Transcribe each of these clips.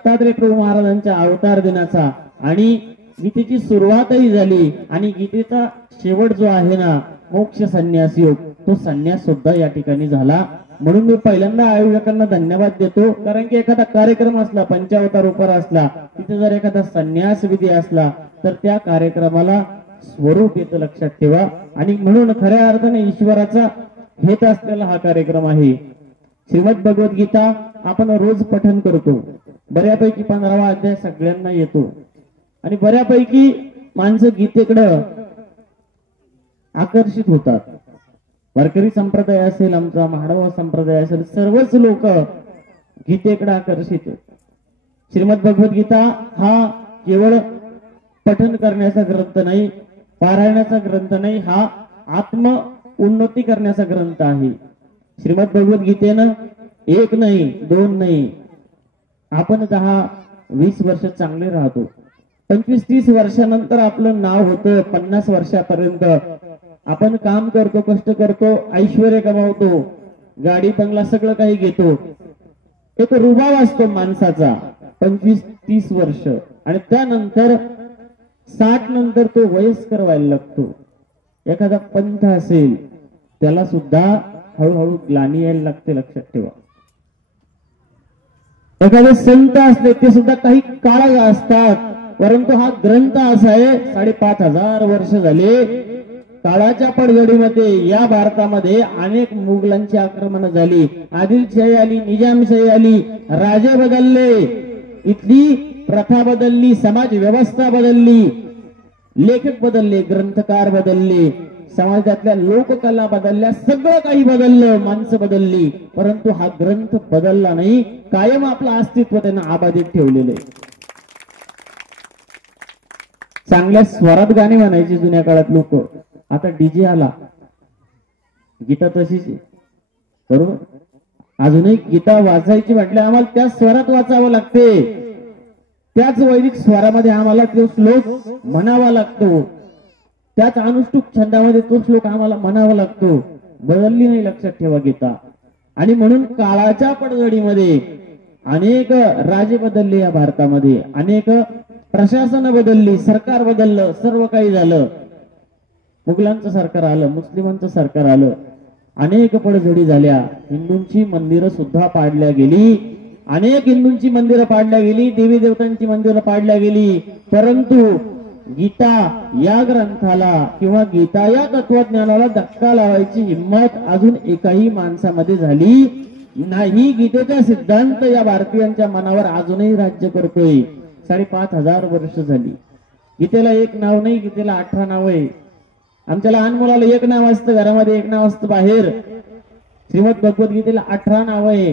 दत्तात्रय प्रभू महाराजांच्या अवतार दिनाचा आणि गीतेची सुरुवातही झाली आणि गीतेचा शेवट जो आहे ना मोक्ष संन्यास योग, तो संन्यास सुद्धा या ठिकाणी झाला. म्हणून मी पहिल्यांदा आयोजकांना धन्यवाद देतो, कारण की एखादा कार्यक्रम असला, पंचावतार उपार असला, तिथे जर एखादा संन्यास विधी असला तर त्या कार्यक्रमाला स्वरूप येतं, लक्षात ठेवा. आणि म्हणून खऱ्या अर्थाने ईश्वराचा हेत असलेला हा कार्यक्रम आहे. श्रीमद भगवद्गीता आपण रोज पठन करतो, बऱ्यापैकी 15वा अध्याय सगळ्यांना येतो आणि बऱ्यापैकी माणसं गीतेकडं आकर्षित होतात. वारकरी संप्रदाय असेल, आमचा महाडवा संप्रदाय असेल, सर्वच लोक गीतेकडे आकर्षित आहेत. श्रीमद भगवद्गीता हा केवळ पठन करण्याचा ग्रंथ नाही, पारायणाचा ग्रंथ नाही, हा आत्म उन्नती करण्याचा ग्रंथ आहे. श्रीमद भगवद्गीतेनं 1 नाही 2 नाही, आपण 10-20 वर्ष चांगले राहतो, 25-30 वर्षानंतर आपलं नाव होतं, 50 वर्षापर्यंत आपण काम करतो, कष्ट करतो, ऐश्वर्य कमावतो, गाडी बंगला सगळं काही घेतो. एक रुबाब असतो माणसाचा 25-30 वर्ष आणि त्यानंतर 60 नंतर तो वयस्कर व्हायला लागतो. एखादा पंथ असेल त्याला सुद्धा हळूहळू ग्लानी यायला लागते, लक्षात ठेवा. एखादे संत असले ते सुद्धा काही काळ असतात, परंतु हा ग्रंथ असा आहे 5,500 वर्ष झाले. काळाच्या पडझडीमध्ये या भारतामध्ये अनेक मुघलांची आक्रमण झाली, आदिलशाही आली, निजामशाही आली, राजे बदलले, इथली प्रथा बदलली, समाज व्यवस्था बदलली, लेखक बदलले, ग्रंथकार बदलले, समाजातल्या लोककला बदलल्या, सगळं काही बदललं, माणसं बदलली, परंतु हा ग्रंथ बदलला नाही. कायम आपलं अस्तित्व त्यानं आबाधित ठेवलेलं आहे. चांगल्या स्वरात गाणी म्हणायची जुन्या काळात लोक, आता डीजे आला. गीता तशीच आहे, बरोबर. अजूनही गीता वाचायची म्हटलं आम्हाला त्या स्वरात वाचावं लागते, त्याच वैदिक स्वरामध्ये आम्हाला तो श्लोक म्हणावा लागतो, त्याच अनुष्टुप छंदामध्ये तो श्लोक आम्हाला म्हणावा लागतो. बदलली नाही, लक्षात ठेवा गीता. आणि म्हणून काळाच्या पडझडीमध्ये अनेक राजे बदलले या भारतामध्ये, अनेक प्रशासन बदलली, सरकार बदललं, सर्व काही झालं. मुघलांचं सरकार आलं, मुस्लिमांचं सरकार आलं, अनेक पडझडी झाल्या, हिंदूंची मंदिरं सुद्धा पाडल्या गेली, अनेक हिंदूंची मंदिरं पाडल्या गेली, देवी देवतांची मंदिरं पाडल्या गेली. परंतु गीता या ग्रंथाला किंवा गीता या तत्वज्ञानाला धक्का लावायची हिंमत अजून एकाही माणसामध्ये झाली नाही. गीतेचा सिद्धांत या भारतीयांच्या मनावर अजूनही राज्य करतोय. 5,500 वर्ष झाली. गीतेला एक नाव नाही, गीतेला 18 नाव आहे. आमच्या लहान मुलाला एक नाव असतं घरामध्ये, एक नाव असतं बाहेर. श्रीमद भगवद्गीतेला 18 नाव आहे.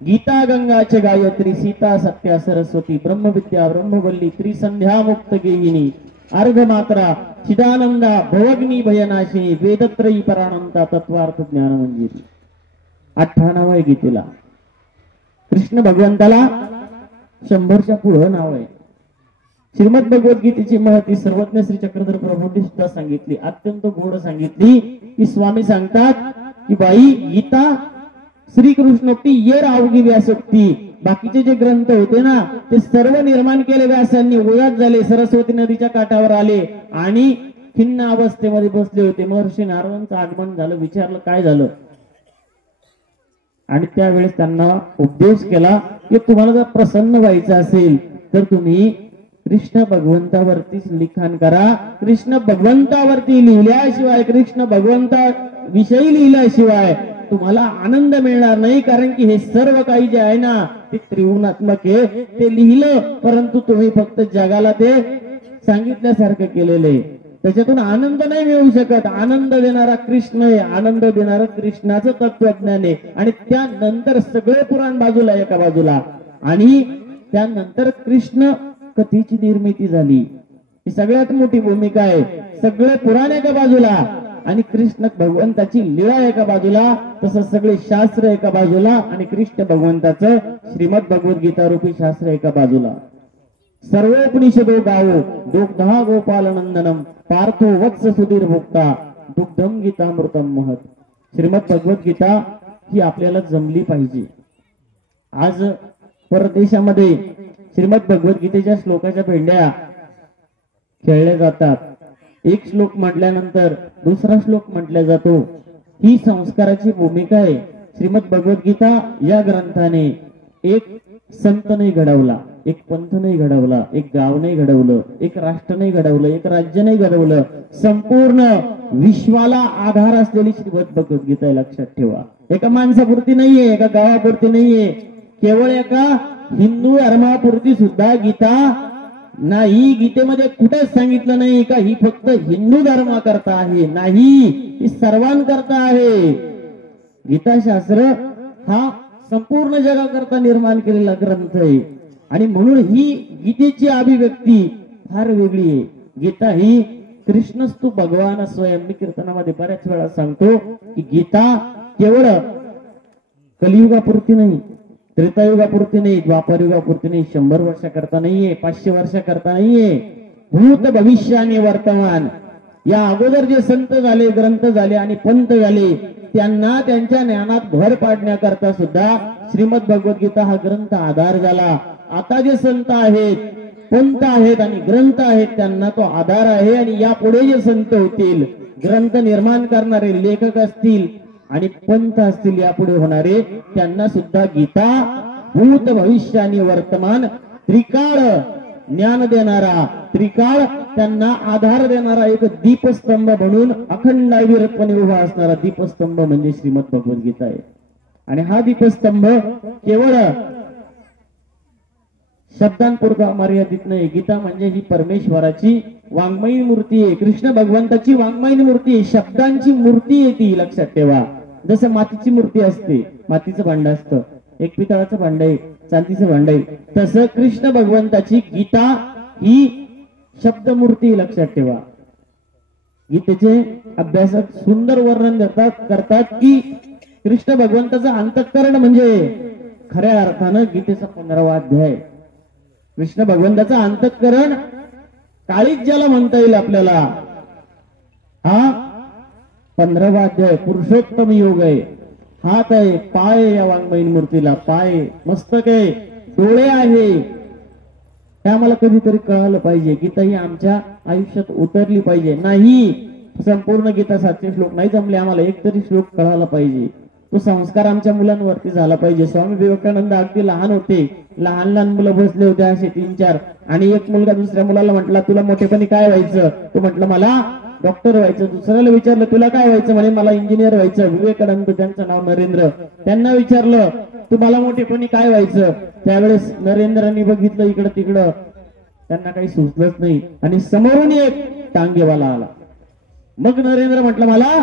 गीता गंगाच गायत्री, सीता सत्या सरस्वती, ब्रह्मविद्या ब्रह्मवल्ली, त्रिसंध्या मुक्त गेयिनी, अर्घमात्रा चिदानंदा, भवग्नी भयनाशिनी, वेदत्रयी परानंता, तत्वार्थ ज्ञान मंजिरी. 18 नाव आहे गीतेला. कृष्ण भगवंताला 100च्या पुढे नाव आहे. श्रीमद भगवद्गीतेची महती सर्वज्ञ श्री चक्रधर प्रभूंनी सुद्धा सांगितली, अत्यंत गोड सांगितली. की स्वामी सांगतात की बाई गीता श्रीकृष्णोक्ती ये रावगी व्यासोक्ती. बाकीचे जे ग्रंथ होते ना ते सर्व निर्माण केले व्यासांनी, ओयात झाले, सरस्वती नदीच्या काठावर आले आणि खिन्न अवस्थेमध्ये बसले होते. महर्षी नारदांचं आगमन झालं, विचारलं काय झालं, आणि त्यावेळेस त्यांना उपदेश केला की तुम्हाला जर प्रसन्न व्हायचं असेल तर तुम्ही कृष्ण भगवंतावरतीच लिखाण करा. कृष्ण भगवंतावरती लिहिल्याशिवाय, कृष्ण भगवंता विषयी लिहिल्याशिवाय तुम्हाला आनंद मिळणार नाही. कारण की हे सर्व काही जे आहे ना ते त्रिगुणात्मक आहे. ते लिहिलं परंतु तुम्ही फक्त जगाला ते सांगितल्यासारखं केलेलं आहे, त्याच्यातून आनंद नाही मिळू शकत. आनंद देणारा कृष्ण आहे, आनंद देणारं कृष्णाचं तत्वज्ञान आहे. आणि त्यानंतर सगळे पुराण बाजूला, एका बाजूला, आणि त्यानंतर कृष्ण कथेची निर्मिती झाली. ही सगळ्यात मोठी भूमिका आहे. सगळे पुराण एका बाजूला आणि कृष्ण भगवंताची लीळा एका बाजूला, तसं सगळे शास्त्र एका बाजूला आणि कृष्ण भगवंताचं श्रीमद भगवद्गीता रूपी शास्त्र एका बाजूला. सर्वोपनिषदो गावो दुग्धा गोपालनंदनम, पार्थो वत्स सुधीर भोक्ता, दुग्धम गीतामृतम महत. श्रीमद भगवद्गीता ही आपल्याला जमली पाहिजे. आज परदेशामध्ये श्रीमद भगवद्गीतेच्या श्लोकाच्या भेंड्या खेळल्या जातात. एक श्लोक म्हटल्यानंतर दुसरा श्लोक म्हटला जातो. ही संस्काराची भूमिका आहे. श्रीमद भगवद्गीता या ग्रंथाने एक संत नाही घडवला, एक पंथ नाही घडवला, एक गाव नाही घडवलं, एक राष्ट्र नाही घडवलं, एक राज्य नाही घडवलं. संपूर्ण विश्वाला आधार असलेली श्रीमद भगवद्गीता आहे, लक्षात ठेवा. एका माणसापुरती नाहीये, एका गावापुरती नाहीये, केवळ एका हिंदू धर्मापुरती सुद्धा गीता नाही. गीतेमध्ये कुठेच सांगितलं नाही का ही फक्त हिंदू धर्माकरता आहे. नाही, ही सर्वांकरता आहे. गीताशास्त्र हा संपूर्ण जगाकरता निर्माण केलेला ग्रंथ आहे आणि म्हणून ही गीतेची अभिव्यक्ती फार वेगळी आहे. गीता ही कृष्णस्तु भगवान स्वयं, मी कीर्तनामध्ये बऱ्याच वेळा सांगतो की गीता केवळ कलियुगापुरती नाही, त्रेतायुगापुरती नाही, द्वापरयुगापुरती नाही, 100 वर्षाकरता नाहीये, 500 वर्षाकरता नाहीये. भूत भविष्य आणि वर्तमान या अगोदर जे संत झाले, ग्रंथ झाले आणि पंत झाले त्यांना त्यांच्या ज्ञानात भर पाडण्याकरता सुद्धा श्रीमद भगवद्गीता हा ग्रंथ आधार झाला. आता जे संत आहेत, पंत आहेत आणि ग्रंथ आहेत त्यांना तो आधार आहे. आणि यापुढे जे संत होतील, ग्रंथ निर्माण करणारे लेखक असतील आणि पंत असतील यापुढे होणारे, त्यांना सुद्धा गीता भूत भविष्य आणि वर्तमान त्रिकाळ ज्ञान देणारा, त्रिकाळ त्यांना आधार देणारा एक दीपस्तंभ म्हणून अखंड अविरतपणे उभा असणारा दीपस्तंभ म्हणजे श्रीमद भगवद्गीता आहे. आणि हा दीपस्तंभ केवळ शब्दांपुरता मर्यादित नाही. गीता म्हणजे ही परमेश्वराची वाङ्मयी मूर्ती आहे, कृष्ण भगवंताची वाङ्मयी मूर्ती आहे, शब्दांची मूर्ती आहे ती, लक्षात ठेवा. जसं मातीची मूर्ती असते, मातीचं भांड असतं, एक पितळाचं भांड आहे, चांदीचं भांड आहे, तसं कृष्ण भगवंताची गीता ही शब्दमूर्ती, लक्षात ठेवा. गीतेचे अभ्यासक सुंदर वर्णन करतात की कृष्ण भगवंताचं अंतःकरण म्हणजे खऱ्या अर्थानं गीतेचा 15वा अध्याय. कृष्ण भगवंताचं अंतःकरण काळीच ज्याला म्हणता येईल आपल्याला, हा 15वा अध्याय पुरुषोत्तम योग आहे. हात आहे, पाय या वाङ्मयी मूर्तीला, पाय, मस्तक आहे, डोळे आहे. हे आम्हाला कधीतरी कळालं पाहिजे. गीता ही आमच्या आयुष्यात उतरली पाहिजे. नाही संपूर्ण गीता 700 श्लोक नाही जमले आम्हाला, एक तरी श्लोक कळायला पाहिजे. तो संस्कार आमच्या मुलांवरती झाला पाहिजे. स्वामी विवेकानंद अगदी लहान होते, लहान लहान मुलं बसले होते असे 3-4, आणि एक मुलगा दुसऱ्या मुलाला म्हटला तुला मोठेपणी काय व्हायचं? तो म्हटलं मला डॉक्टर व्हायचं. दुसऱ्याला विचारलं तुला काय व्हायचं? म्हणे मला इंजिनियर व्हायचं. विवेकानंद, त्यांचं नाव नरेंद्र, त्यांना विचारलं तुम्हाला मोठेपणी काय व्हायचं? त्यावेळेस नरेंद्रांनी बघितलं इकडं तिकडं, त्यांना काही सुचलंच नाही आणि समोरून एक टांगेवाला आला. मग नरेंद्र म्हटलं मला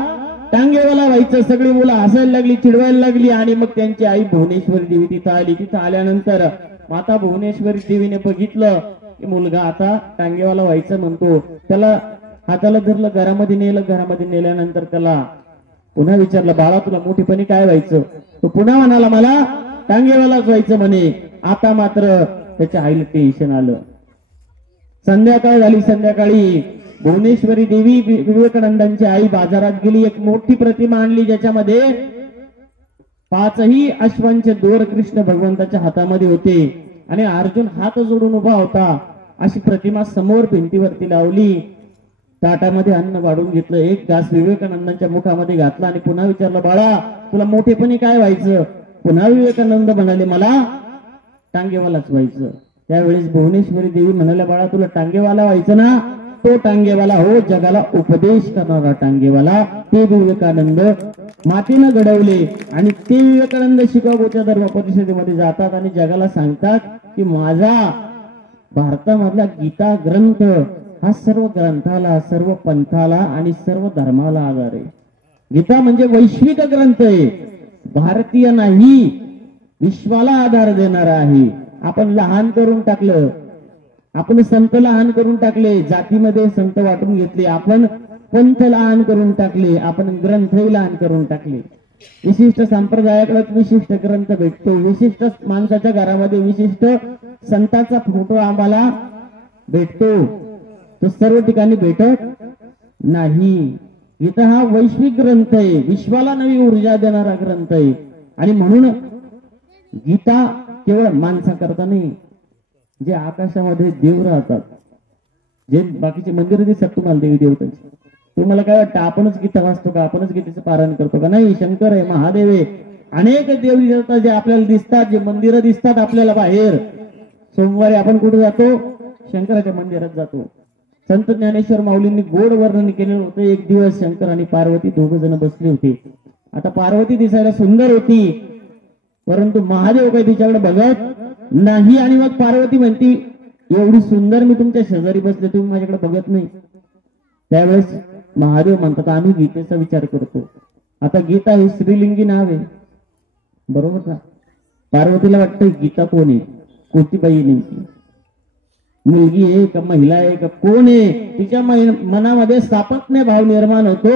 टांगेवाला व्हायचं. सगळी मुलं हसायला लागली, चिडवायला लागली आणि मग त्यांची आई भुवनेश्वरी देवी तिथं आली. तिथं आल्यानंतर माता भुवनेश्वरी देवीने बघितलं की मुलगा आता टांगेवाला व्हायचं म्हणतो. त्याला हाताला धरलं, घरामध्ये नेलं. घरामध्ये नेल्यानंतर त्याला पुन्हा विचारलं बाळा तुला मोठेपणी काय व्हायचं? तो पुन्हा म्हणाला मला टांगेवालाच व्हायचं म्हणे. आता मात्र त्याच्या आईला टेन्शन आलं. संध्याकाळ झाली. संध्याकाळी भुवनेश्वरी देवी विवेकानंदांची आई बाजारात गेली. एक मोठी प्रतिमा आणली ज्याच्यामध्ये 5ही अश्वांचे दोर कृष्ण भगवंताच्या हातामध्ये होते आणि अर्जुन हात जोडून उभा होता. अशी प्रतिमा समोर भिंतीवरती लावली. ताटामध्ये अन्न वाढून घेतलं, एक घास विवेकानंदांच्या मुखामध्ये घातला आणि पुन्हा विचारलं बाळा तुला मोठेपणी काय व्हायचं? पुन्हा विवेकानंद म्हणाले मला टांगेवालाच व्हायचं. त्यावेळेस भुवनेश्वरी देवी म्हणाल्या बाळा तुला टांगेवाला व्हायचं ना? तो टांगेवाला हो, जगाला उपदेश करणारा टांगेवाला, ते विवेकानंद मातीनं घडवले. आणि ते विवेकानंद शिकागोच्या धर्म परिषदेमध्ये जातात आणि जगाला सांगतात की माझा भारतामधला गीता ग्रंथ हा सर्व ग्रंथाला, सर्व पंथाला आणि सर्व धर्माला आधार आहे. गीता म्हणजे वैश्विक ग्रंथ आहे, भारतीय नाही, विश्वाला आधार देणारा आहे. आपण लहान करून टाकलं, आपण संत लहान करून टाकले, जातीमध्ये संत वाटून घेतले, आपण पंथ लहान करून टाकले, आपण ग्रंथही लहान करून टाकले. विशिष्ट संप्रदायाकडे विशिष्ट ग्रंथ भेटतो, विशिष्ट माणसाच्या घरामध्ये विशिष्ट संतांचा फोटो आम्हाला भेटतो, तो सर्व ठिकाणी भेटत नाही. गीता हा वैश्विक ग्रंथ आहे, विश्वाला नवी ऊर्जा देणारा ग्रंथ आहे. आणि म्हणून गीता केवळ माणसाकरता नाही, जे आकाशामध्ये देव राहतात, जे बाकीचे मंदिर दिसतात तुम्हाला देवी देवतांची, तुम्हाला काय वाटतं आपणच गीता वाचतो का, आपणच गीतेचं पारायण करतो का? नाही, शंकर आहे, महादेव आहे, अनेक देवी देवता जे आपल्याला दिसतात, जे मंदिरं दिसतात आपल्याला बाहेर. सोमवारी आपण कुठे जातो? शंकराच्या मंदिरात जातो. संत ज्ञानेश्वर माऊलींनी गोड वर्णन केलेलं होतं. एक दिवस शंकर आणि पार्वती दोघ जण बसले होते. आता पार्वती दिसायला सुंदर होती, परंतु महादेव काही तिच्याकडे बघत नाही. आणि मग पार्वती म्हणती, एवढी सुंदर मी तुमच्या शेजारी बसले, तुम्ही माझ्याकडे बघत नाही. त्यावेळेस महादेव म्हणतात, आम्ही गीतेचा विचार करतो. आता गीता हे स्त्रीलिंगी नाव आहे, बरोबर का? पार्वतीला वाटतं गीता कोण आहे, कोणती बाई नेमकी, मुलगी आहे का महिला आहे का कोण आहे? तिच्या मनामध्ये सापत्न्य भाव निर्माण होतो,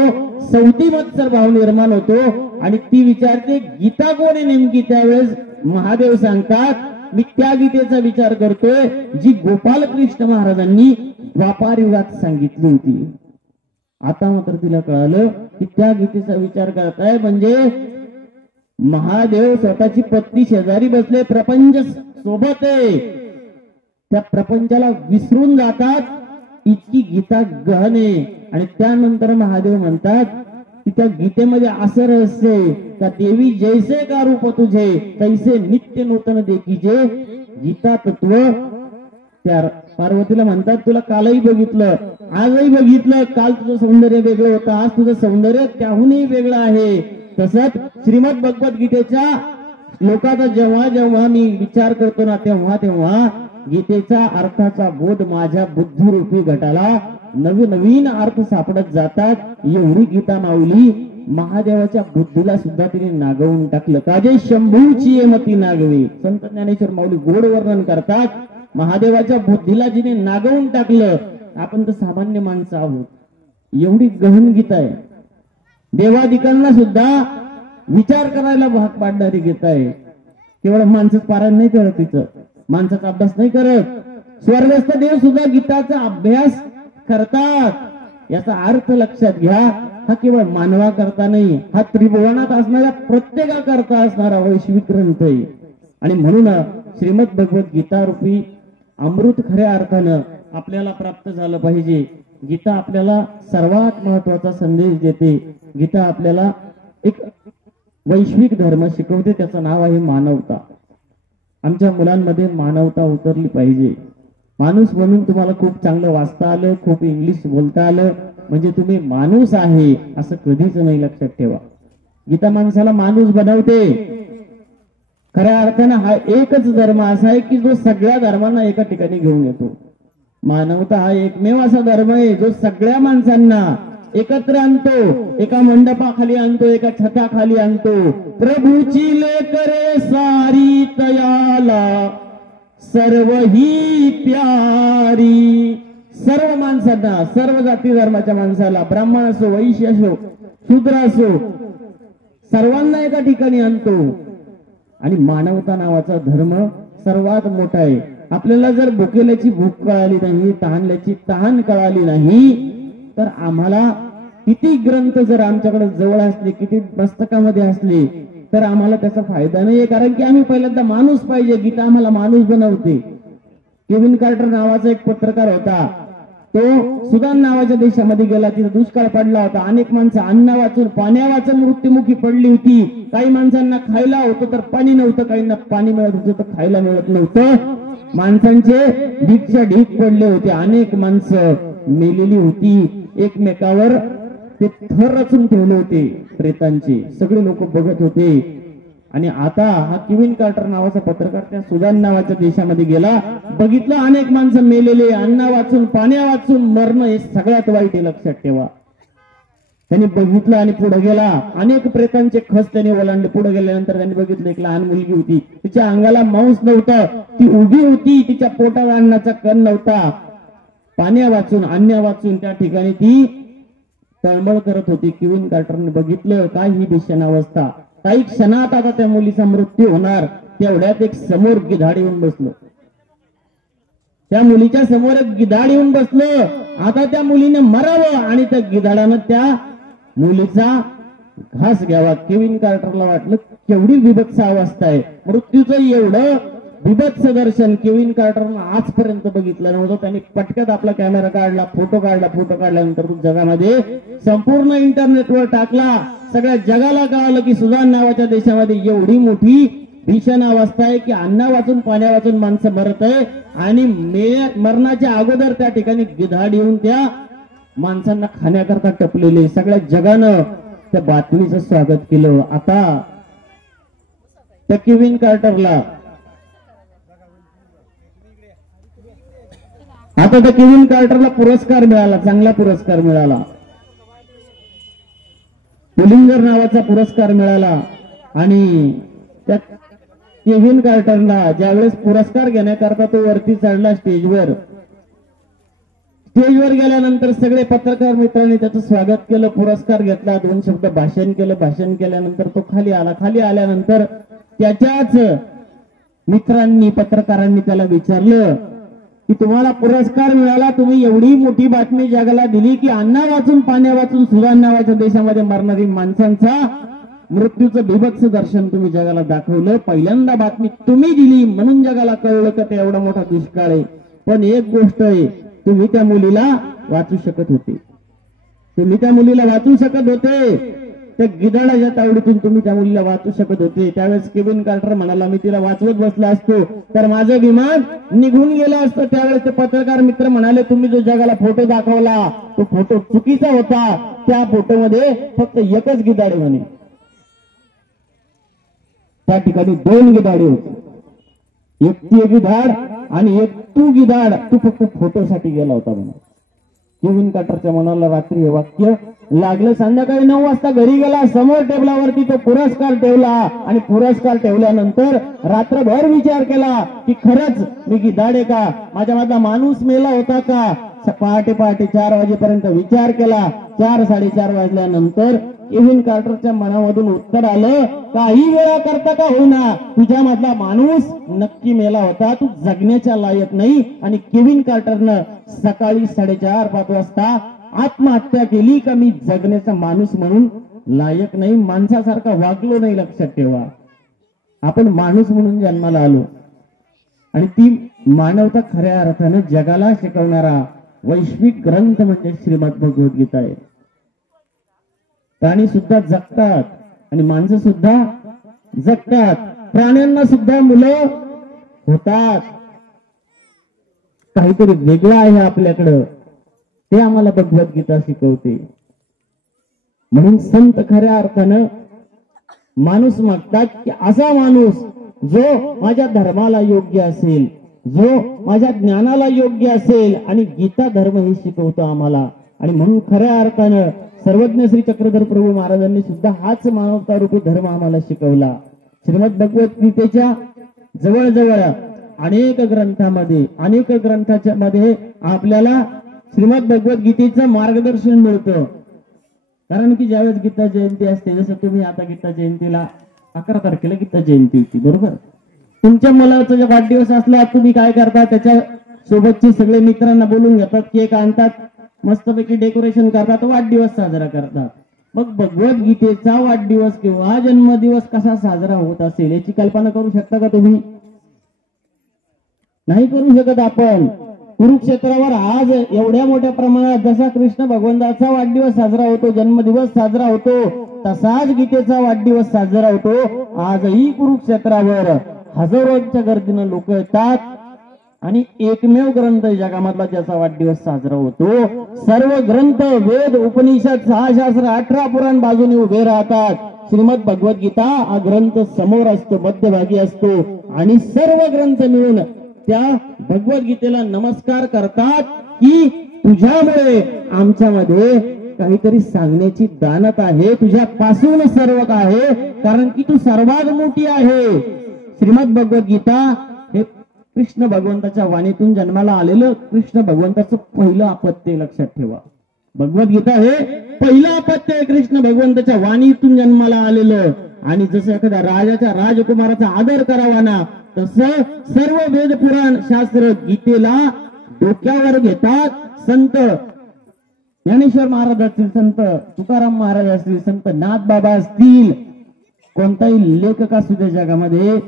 सवती मत्सर भाव निर्माण होतो आणि ती विचारते गीता कोण आहे नेमकी. त्यावेळेस महादेव सांगतात, मी त्या गीतेचा विचार करतोय जी गोपाल कृष्ण महाराजांनी द्वापार युगात सांगितली होती. आता मात्र तिला कळालं की त्या गीतेचा विचार करताय म्हणजे महादेव स्वतःची पत्नी शेजारी बसले, प्रपंच सोबत आहे, त्या प्रपंचाला विसरून जातात, इतकी गीता गहन आहे. आणि त्यानंतर महादेव म्हणतात की त्या गीतेमध्ये असं रहस्य आहे का देवी जैसे का रूप तुझे तैसे नित्य नूतन देखीजे. गीता तत्व त्या पार्वतीला म्हणतात, तुला कालही बघितलं, आजही बघितलं, काल तुझं सौंदर्य वेगळं होतं, आज तुझं सौंदर्य त्याहूनही वेगळं आहे. तसंच श्रीमद भगवद्गीतेच्या श्लोकाचा जेव्हा जेव्हा मी विचार करतो ना, तेव्हा तेव्हा गीतेचा अर्थाचा बोध माझ्या बुद्धिरूपी घटाला नवीन अर्थ सापडत जातात. एवढी गीता माऊली महादेवाच्या बुद्धीला सुद्धा तिने नागवून टाकलं. काजे शंभूची मती नागवे. संत ज्ञानेश्वर माऊली गोड वर्णन करतात, महादेवाच्या बुद्धीला जिने नागवून टाकलं. आपण तर सामान्य माणसं आहोत, एवढी गहन गीता आहे. देवादिकांना सुद्धा विचार करायला भाग पाडणारी गीता आहे. केवळ माणसंच पारायण नाही करत, तिचं माणसाचा अभ्यास नाही करत, स्वर्गस्थ देव सुद्धा गीताचा अभ्यास करतात. याचा अर्थ लक्षात घ्या, हा केवळ मानवा करता नाही, हा त्रिभुवनात असणाऱ्या प्रत्येकाकरता असणारा वैश्विक ग्रंथ आहे. आणि म्हणून श्रीमद भगवद्गीता रूपी अमृत खऱ्या अर्थानं आपल्याला प्राप्त झालं पाहिजे. गीता आपल्याला सर्वात महत्वाचा संदेश देते. गीता आपल्याला एक वैश्विक धर्म शिकवते, त्याचं नाव आहे मानवता. आमच्या मुलांमध्ये मानवता उतरली पाहिजे. माणूस म्हणून तुम्हाला खूप चांगलं वाचता आलं, खूप इंग्लिश बोलता आलं म्हणजे तुम्ही माणूस आहे असं कधीच नाही. लक्षात ठेवा, गीता माणसाला माणूस बनवते. खऱ्या अर्थानं हा एकच धर्म असा आहे की जो सगळ्या धर्मांना एका ठिकाणी घेऊन येतो. मानवता हा एकमेव असा धर्म आहे जो सगळ्या माणसांना एकत्र आणतो, एका मंडपाखाली आणतो, एका छताखाली आणतो. प्रभूची लेकरे सारी तयाला सर्व ही प्यारी. सर्व माणसांना, सर्व जाती धर्माच्या माणसाला, ब्राह्मण असो, वैश्य असो, शूद्र असो, सर्वांना एका ठिकाणी आणतो. आणि मानवता नावाचा धर्म सर्वात मोठा आहे. आपल्याला जर भुकेल्याची भूक कळाली नाही, तहानल्याची तहान कळाली नाही, तर आम्हाला किती ग्रंथ जर आमच्याकडे जवळ असले, किती पुस्तकामध्ये असले, तर आम्हाला त्याचा फायदा नाहीये. कारण की आम्ही पहिल्यांदा माणूस पाहिजे. गीता आम्हाला माणूस बनवते. केविन कार्टर नावाचा एक पत्रकार होता, तो सुदान नावाच्या देशामध्ये गेला, तिथे दुष्काळ पडला होता. अनेक माणसं अन्न वाचून पाण्या वाचून मृत्युमुखी पडली होती. काही माणसांना खायला होतं तर पाणी नव्हतं, काहींना पाणी मिळत होतं तर खायला मिळत नव्हतं. माणसांचे ढीकच्या ढीक पडले होते. अनेक माणसं मेलेली होती. एकमेकावर ते थर रचून ठेवले होते प्रेतांचे. सगळे लोक बघत होते. आणि आता हा केविन कार्टर नावाचा पत्रकार त्या सुदान नावाच्या देशामध्ये गेला, बघितलं अनेक माणसं मेलेले, अन्न वाचून पाण्या वाचून मरणं हे सगळ्यात वाईट आहे. लक्षात ठेवा. त्यांनी बघितलं आणि पुढे गेला. अनेक प्रेतांचे खस त्यांनी ओलांडले. पुढे गेल्यानंतर त्यांनी बघितलं एक लहान मुलगी होती, तिच्या अंगाला मांस नव्हतं, ती उभी होती, तिच्या पोटात अन्नाचा कण नव्हता. पाण्या वाचून अन्य वाचून त्या ठिकाणी ती तळमळ करत होती. केविन कार्टरने बघितलं काय ही भीषण अवस्था. काही क्षणात आता त्या मुलीचा मृत्यू होणार. तेवढ्यात एक समोर गिधाड येऊन बसलं. त्या मुलीच्या समोर एक गिधाड येऊन बसलं. आता त्या मुलीने मरावं आणि त्या गिधाडानं त्या मुलीचा घास घ्यावा. केविन कार्टरला वाटलं केवढी विभत्स अवस्था आहे, मृत्यूचं एवढं बिभत्स दर्शन केविन कार्टरनं आजपर्यंत बघितलं नव्हतं. त्यांनी पटकन आपला कॅमेरा काढला, फोटो काढल्यानंतर तो जगामध्ये संपूर्ण इंटरनेटवर टाकला. सगळ्या जगाला कळालं की सुदान नावाच्या देशामध्ये एवढी मोठी भीषण अवस्था आहे की अन्ना वाचून पाण्या वाचून माणसं मरत आहे आणि मरणाच्या अगोदर त्या ठिकाणी गिधाड येऊन त्या माणसांना खाण्याकरता टपलेले. सगळ्या जगानं त्या बातमीचं स्वागत केलं. आता त्या केविन कार्टरला पुरस्कार मिळाला, चांगला पुरस्कार मिळाला. पुलिंगर नावाचा पुरस्कार मिळाला. आणि त्या केविन कार्टरला ज्यावेळेस पुरस्कार घेण्याकरता तो वरती चढला स्टेजवर गेल्यानंतर सगळे पत्रकार मित्रांनी त्याचं स्वागत केलं, पुरस्कार घेतला, 2 शब्द भाषण केलं. भाषण केल्यानंतर तो खाली आला. खाली आल्यानंतर त्याच्याच मित्रांनी पत्रकारांनी त्याला विचारलं की तुम्हाला पुरस्कार मिळाला, तुम्ही एवढी मोठी बातमी जगाला दिली की अन्ना वाचून पाण्या वाचून सुदान नावाच्या देशामध्ये मरणारी माणसांचा मृत्यूचं बिभत्स दर्शन तुम्ही जगाला दाखवलं. पहिल्यांदा बातमी तुम्ही दिली म्हणून जगाला कळलं का ते एवढा मोठा दुष्काळ आहे. पण एक गोष्ट आहे, तुम्ही त्या मुलीला वाचू शकत होते. त्या गिधाडाच्या तावडीतून तुम्ही त्या मुलीला वाचू शकत होते. त्यावेळेस केविन कार्टर म्हणाला मी तिला वाचवत बसला असतो तर माझं विमान निघून गेलं असतं. त्यावेळेस ते पत्रकार मित्र म्हणाले तुम्ही जो जगाला फोटो दाखवला तो फोटो चुकीचा होता. त्या फोटोमध्ये फक्त एकच गिधाड म्हणे, त्या ठिकाणी 2 गिधाडे होते. एक ती गिधाड आणि एक तू गिधाड, तू फक्त फोटोसाठी गेला होता म्हणून. केविन कार्टरच्या मनाला रात्री हे वाक्य लागलं. संध्याकाळी 9 वाजता घरी गेला. समोर टेबलावरती तो पुरस्कार ठेवला आणि पुरस्कार ठेवल्यानंतर रात्रभर विचार केला की खरंच मी गिधाड आहे का, माझ्या मधला माणूस मेला होता का. पहाटे 4 वाजेपर्यंत विचार केला. 4-4:30 वाजल्यानंतर केविन कार्टरच्या मनामधून उत्तर आलं, काही वेळा करता का होईना तुझ्या मधला माणूस नक्की मेला होता, तू जगण्याच्या लायक नाही. आणि केविन कार्टरनं सकाळी 4:30-5 वाजता आत्महत्या केली का मी जगण्याचा माणूस म्हणून लायक नाही, माणसासारखा वागलो नाही. लक्षात ठेवा, आपण माणूस म्हणून जन्माला आलो आणि ती मानवता खऱ्या अर्थानं जगाला शिकवणारा वैश्विक ग्रंथ म्हणजे श्रीमद भगवद्गीता आहे. प्राणी सुद्धा जगतात आणि माणसं सुद्धा जगतात. प्राण्यांना सुद्धा मुलं होतात. काहीतरी वेगळं आहे आपल्याकडं, ते आम्हाला भगवद्गीता शिकवते. म्हणून संत खऱ्या अर्थानं माणूस मागतात की असा माणूस जो माझ्या धर्माला योग्य असेल, जो माझ्या ज्ञानाला योग्य असेल. आणि गीता धर्म हे शिकवतो आम्हाला. आणि म्हणून खऱ्या अर्थानं सर्वज्ञ श्री चक्रधर प्रभू महाराजांनी सुद्धा हाच मानवता रूपी धर्म आम्हाला शिकवला. श्रीमद भगवद्गीतेच्या जवळजवळ अनेक ग्रंथाच्या मध्ये आपल्याला श्रीमद भगवद्गीतेचं मार्गदर्शन मिळतं. कारण की ज्यावेळेस गीता जयंती असते, जसं तुम्ही आता गीता जयंतीला 11 तारखेला गीता जयंती होती बरोबर, तुमच्या मुलाचा जे वाढदिवस असला तुम्ही काय करता, त्याच्या सोबतचे सगळे मित्रांना बोलून घेतात, केक आणतात, मस्तपैकी डेकोरेशन करतात, वाढदिवस साजरा करतात. मग भगवद्गीतेचा वाढदिवस किंवा जन्मदिवस कसा साजरा होत असेल याची कल्पना करू शकता का तुम्ही? नाही करू शकत. आपण कुरुक्षेत्रावर आज एवढ्या मोठ्या प्रमाणात जसा कृष्ण भगवंताचा वाढदिवस साजरा होतो, जन्मदिवस साजरा होतो, तसाच गीतेचा वाढदिवस साजरा होतो. आजही कुरुक्षेत्रावर हजारोंच्या गर्दीनं लोक येतात आणि एकमेव ग्रंथ जगामधला ज्याचा वाढदिवस साजरा होतो. सर्व ग्रंथ, वेद, उपनिषद, 6 शास्त्र, 18 पुराण बाजूने उभे राहतात. श्रीमद भगवद्गीता हा ग्रंथ समोर असतो, मध्यभागी असतो आणि सर्व ग्रंथ मिळून त्या भगवद्गीतेला नमस्कार करतात की तुझ्यामुळे आमच्यामध्ये काहीतरी सांगण्याची दानत आहे, तुझ्यापासून सर्व आहे, कारण की तू सर्वात मोठी आहे. श्रीमद भगवद्गीता हे कृष्ण भगवंताच्या वाणीतून जन्माला आलेलं कृष्ण भगवंताचं पहिलं अपत्य, लक्षात ठेवा. भगवद्गीता हे पहिलं अपत्य आहे कृष्ण भगवंताच्या वाणीतून जन्माला आलेलं. आणि जसं एखाद्या राजाच्या राजकुमाराचा आदर करावा ना, तसं सर्व वेद पुराण शास्त्र गीतेला डोक्यावर घेतात. संत ज्ञानेश्वर महाराज असतील, संत तुकाराम महाराज असतील, संत नाथ बाबा असतील, कोणताही लेखक असू द्या जगामध्ये,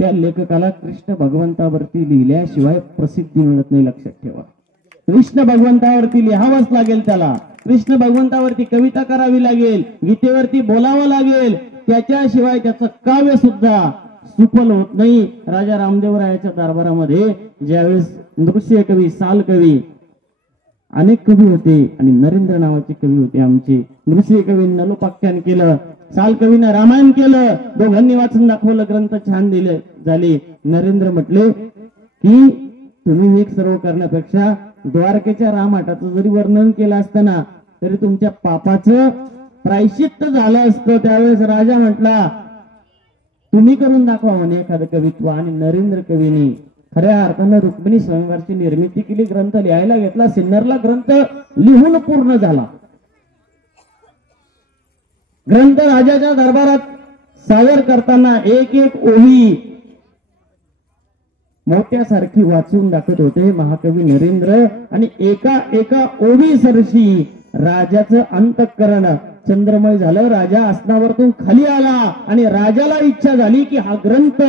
त्या लेखकाला कृष्ण भगवंतावरती लिहिल्याशिवाय प्रसिद्धी मिळत नाही, लक्षात ठेवा. कृष्ण भगवंतावरती लिहावंच लागेल त्याला, कृष्ण भगवंतावरती कविता करावी लागेल, गीतेवरती बोलावं लागेल, त्याच्याशिवाय त्याचं काव्य सुद्धा सुफल होत नाही. राजा रामदेवरायाच्या दरबारामध्ये ज्यावेळेस नृसिंह कवी, साल कवी अनेक कवी होते आणि नरेंद्र नावाचे कवी होते आमचे. नृसिंह कवींना लोपाख्यान केलं, साल कवीनं रामायण केलं, दोघांनी वाचून दाखवलं, ग्रंथ छान दिले झाले. नरेंद्र म्हटले की तुम्ही हे सर्व करण्यापेक्षा द्वारकेच्या रामाटाचं जरी वर्णन केलं असताना तरी तुमच्या पापाचं प्रायश्चित्त झालं असतं. त्यावेळेस राजा म्हटला तुम्ही करून दाखवा म्हणे एखादं कवित्व. आणि नरेंद्र कवीने खऱ्या अर्थानं रुक्मिणी स्वयंवरची निर्मिती केली, ग्रंथ लिहायला घेतला, सिन्नरला ग्रंथ लिहून पूर्ण झाला. ग्रंथ राजाच्या दरबारात सादर करताना एक एक ओळी मोत्यासारखी वाचून दाखवत होते महाकवी नरेंद्र. आणि एका एका ओळी सरशी राजाचं अंतःकरण चंद्रमय झालं. राजा आसनावरतून खाली आला आणि राजाला इच्छा झाली की हा ग्रंथ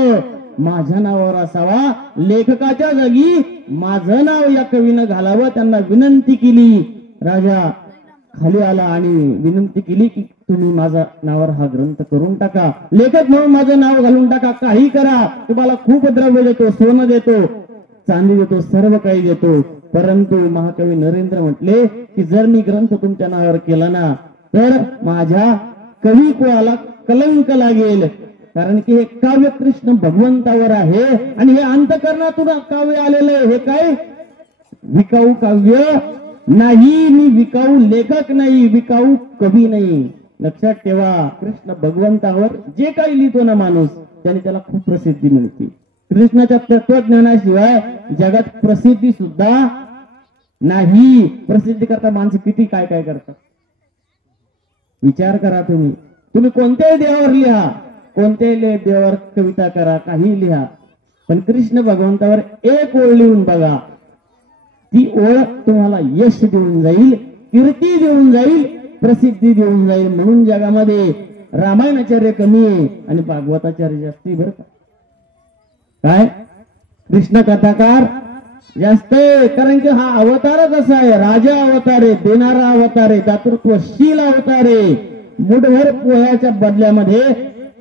माझ्या नावावर असावा, लेखकाच्या जागी माझं नाव या कवीनं घालावं. त्यांना विनंती केली, राजा खाली आला आणि विनंती केली की तुम्ही माझ्या नावावर हा ग्रंथ करून टाका, लेखक म्हणून माझं नाव घालून टाका, काही करा, तुम्हाला खूप द्रव्य देतो, सोनं देतो, चांदी देतो, सर्व काही देतो. परंतु महाकवी नरेंद्र म्हटले की जर मी ग्रंथ तुमच्या नावावर केला ना तर माझ्या कवी कुळाला कलंक लागेल, कारण की हे काव्य कृष्ण भगवंतावर आहे आणि हे अंतःकरणातून काव्य आलेलं आहे. हे काय विकाऊ काव्य नाही, मी विकाऊ लेखक नाही, विकाऊ कवी नाही. लक्षात ठेवा, कृष्ण भगवंतावर जे काही लिहितो ना माणूस त्याने त्याला खूप प्रसिद्धी मिळते. कृष्णाच्या तत्वज्ञानाशिवाय जगात प्रसिद्धी सुद्धा नाही. प्रसिद्धी करता माणसं किती काय काय करतात विचार करा. तुम्ही कोणत्याही देवावर लिहा, कोणत्याही देवावर कविता करा, काही लिहा, पण कृष्ण भगवंतावर एक ओळ लिहून बघा, ती ओळ तुम्हाला यश देऊन जाईल, कीर्ती देऊन जाईल, प्रसिद्धी देऊन जाईल. म्हणून जगामध्ये रामायणाचार्य कमी आहे आणि भागवताचार्य जास्ती. बरं का काय कृष्ण कथाकार जास्त आहे, कारण की हा अवतारच असा आहे, राजा अवतार आहे, देणारा अवतार आहे, दातृत्वशील अवतार आहे, मुठभर पोह्याच्या बदल्यामध्ये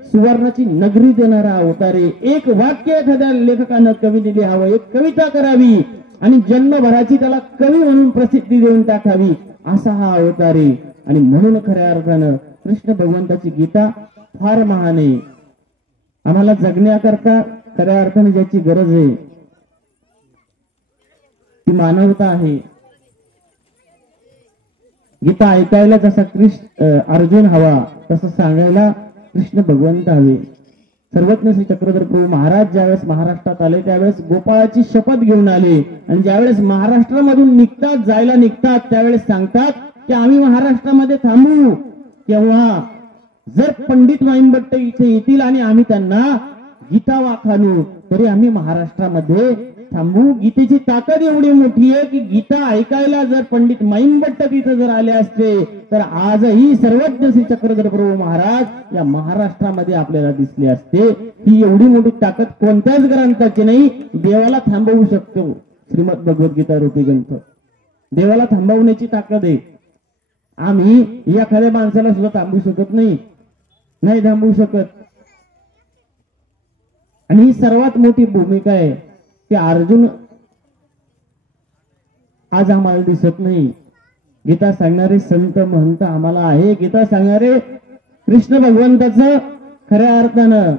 सुवर्णाची नगरी देणारा अवतार आहे. एक वाक्य एखाद्या लेखकानं कवीने लिहावं, एक कविता करावी आणि जन्मभराची त्याला कवी म्हणून प्रसिद्धी देऊन टाकावी, असा हा अवतार आहे. आणि म्हणून खऱ्या अर्थानं कृष्ण भगवंताची गीता फार महान आहे. आम्हाला जगण्याकरता खऱ्या अर्थाने ज्याची गरज आहे ती मानवता आहे. गीता ऐकायला जसा अर्जुन हवा तसं सांगायला कृष्ण भगवंत हवे. सर्वज्ञ श्री चक्रधर प्रभू महाराज ज्यावेळेस महाराष्ट्रात आले त्यावेळेस गोपाळाची शपथ घेऊन आले आणि ज्यावेळेस महाराष्ट्रामधून निघतात, जायला निघतात, त्यावेळेस सांगतात की आम्ही महाराष्ट्रामध्ये थांबू तेव्हा जर पंडित वाईंभट्ट इथे येतील आणि आम्ही त्यांना गीता वाखाणू तरी आम्ही महाराष्ट्रामध्ये थांबू. गीतेची ताकद एवढी मोठी आहे की गीता ऐकायला जर पंडित माईंभट्ट तिथे जर आले असते तर आजही सर्वज्ञ श्री चक्रधर प्रभू महाराज या महाराष्ट्रामध्ये आपल्याला दिसले असते. ही एवढी मोठी ताकद कोणत्याच ग्रंथाची नाही. देवाला थांबवू शकतो श्रीमद भगवद्गीता रूपी ग्रंथ, देवाला थांबवण्याची ताकद आहे. आम्ही एखाद्या माणसाला सुद्धा थांबवू शकत नाही, नाही थांबवू शकत. आणि ही सर्वात मोठी भूमिका आहे की अर्जुन आज आम्हाला दिसत नाही. गीता सांगणारे संत महंत आम्हाला आहे, गीता सांगणारे कृष्ण भगवंताचं खऱ्या अर्थानं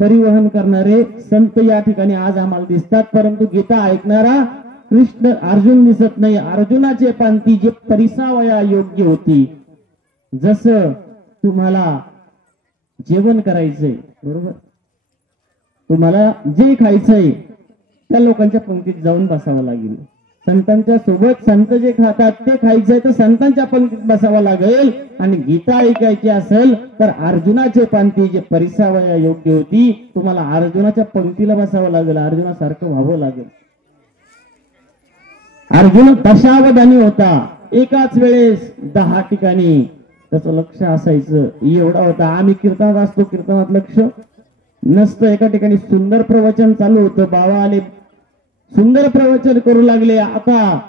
परिवहन करणारे संत या ठिकाणी आज आम्हाला दिसतात, परंतु गीता ऐकणारा कृष्ण अर्जुन दिसत नाही. अर्जुनाचे पंथी जे परिसावया योग्य होती, जसं तुम्हाला जेवण करायचंय बरोबर, तुम्हाला जे खायचंय त्या लोकांच्या पंक्तीत जाऊन बसावं लागेल. संतांच्या सोबत संत जे खातात ते खायचंय तर संतांच्या पंक्तीत बसावं लागेल. आणि गीता ऐकायची असेल तर अर्जुनाचे पंथी जे परिसावया योग्य होती तुम्हाला अर्जुनाच्या पंक्तीला बसावं लागेल, अर्जुनासारखं व्हावं लागेल. अर्जुन दशावधानी होता, एकाच वेळेस 10 ठिकाणी त्याचं लक्ष असायचं, एवढा होता. आम्ही कीर्तनात असतो, कीर्तनात लक्ष नसतं. एका ठिकाणी सुंदर प्रवचन चालू होतं, बाबा आले, सुंदर प्रवचन करू लागले. आता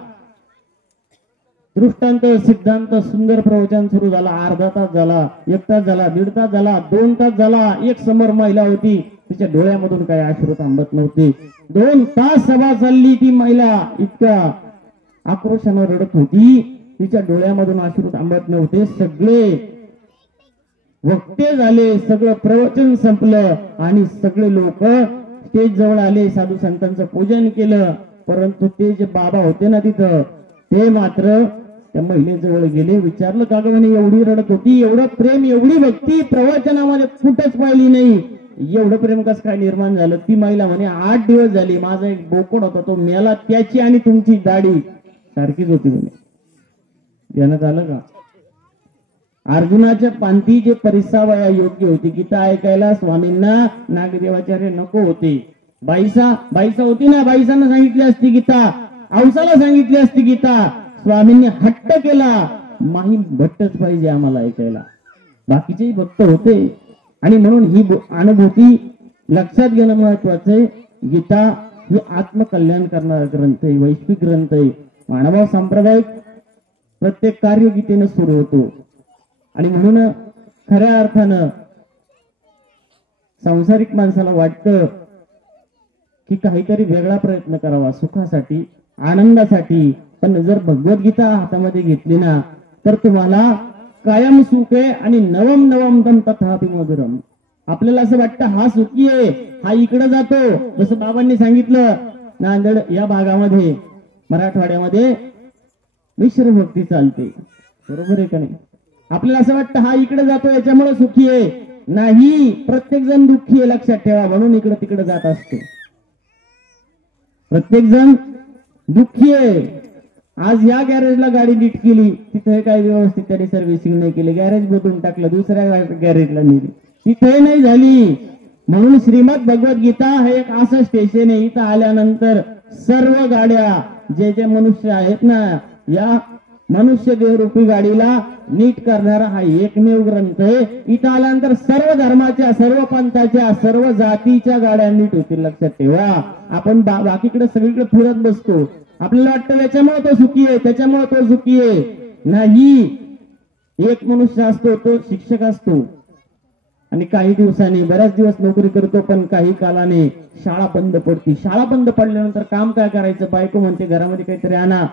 दृष्टांत सिद्धांत सुंदर प्रवचन सुरू झाला. अर्धा तास झाला, 1 तास झाला, 1.5 तास झाला, 2 तास झाला. एक समोर महिला होती, तिच्या डोळ्यामधून काही अश्रू थांबत नव्हते. 2 तास सभा चालली. ती महिला इतक्या आक्रोशानं रडत होती, तिच्या डोळ्यामधून अश्रू थांबत नव्हते. सगळे वक्ते झाले, सगळं प्रवचन संपलं आणि सगळे लोक स्टेज जवळ आले, साधू संतांचं पूजन केलं. परंतु ते जे बाबा होते ना तिथं, ते मात्र त्या महिलेजवळ गेले. विचारलं, का ग म्हणे एवढी रडत होती, एवढं प्रेम, एवढी भक्ती प्रवचनामध्ये कुठंच पाहिली नाही, एवढं प्रेम कसं काय निर्माण झालं? ती महिला म्हणे 8 दिवस झाली, माझा एक बोकड होता तो मेला, त्याची आणि तुमची दाढी सारखीच होती म्हणे. ध्यानात आलं का? अर्जुनाच्या पांथी जे परिसावया योग्य होती. गीता ऐकायला स्वामींना नागदेवाचार्य नको होते. बाईसा होती ना, बाईसांना सांगितली असती गीता, औसाला सांगितली असती गीता. स्वामींनी हट्ट केला, माही भट्टच पाहिजे आम्हाला ऐकायला. बाकीचेही भक्त होते आणि म्हणून ही अनुभूती लक्षात घेणं महत्वाचं आहे. गीता ही आत्मकल्याण करणारा ग्रंथ आहे, वैश्विक ग्रंथ आहे. मानव सांप्रदायिक प्रत्येक कार्य गीतेनं सुरू होतो आणि म्हणून खऱ्या अर्थानं सांसारिक माणसाला वाटतं की काहीतरी वेगळा प्रयत्न करावा सुखासाठी, आनंदासाठी. पण जर भगवद्गीता हातामध्ये घेतली ना, तर तुम्हाला कायम सुख आहे आणि नवम नवम दम तथापि मधुरम. आपल्याला असं वाटतं हा सुखी आहे, हा इकडे जातो. जसं बाबांनी सांगितलं, नांदेड या भागामध्ये मराठवाड्यामध्ये मिश्र भक्ती चालते, बरोबर आहे का नाही? आपल्याला असं वाटतं हा इकडे जातो याच्यामुळे सुखी आहे. नाही, प्रत्येक जण दुःखी आहे, लक्षात ठेवा. म्हणून इकडे तिकडे जात असतो. प्रत्येक जण दुःखी आहे. आज या गॅरेजला गाडी नीट केली, तिथे काही व्यवस्थित त्याने सर्व्हिसिंग नाही केली, गॅरेज बदलून टाकलं, दुसऱ्या गॅरेजला नेली, तिथे नाही झाली. म्हणून श्रीमद भगवद्गीता हे एक असं स्टेशन आहे, इथं आल्यानंतर सर्व गाड्या जे जे मनुष्य आहेत ना, या मनुष्य देहरूपी गाडीला नीट करणारा हा एकमेव ग्रंथ आहे. इथं आल्यानंतर सर्व धर्माच्या, सर्व पंथाच्या, सर्व जातीच्या गाड्या नीट होतील, लक्षात ठेवा. आपण बाकीकडे सगळीकडे फिरत बसतो, आपल्याला वाटतं त्याच्यामुळे तो सुखी आहे, त्याच्यामुळे तो सुखी आहे. नाही, एक मनुष्य असतो, तो शिक्षक असतो आणि काही दिवसांनी, बऱ्याच दिवस नोकरी करतो, पण काही कालाने शाळा बंद पडती. शाळा बंद पडल्यानंतर काम काय करायचं? बायको म्हणते घरामध्ये काहीतरी आणा.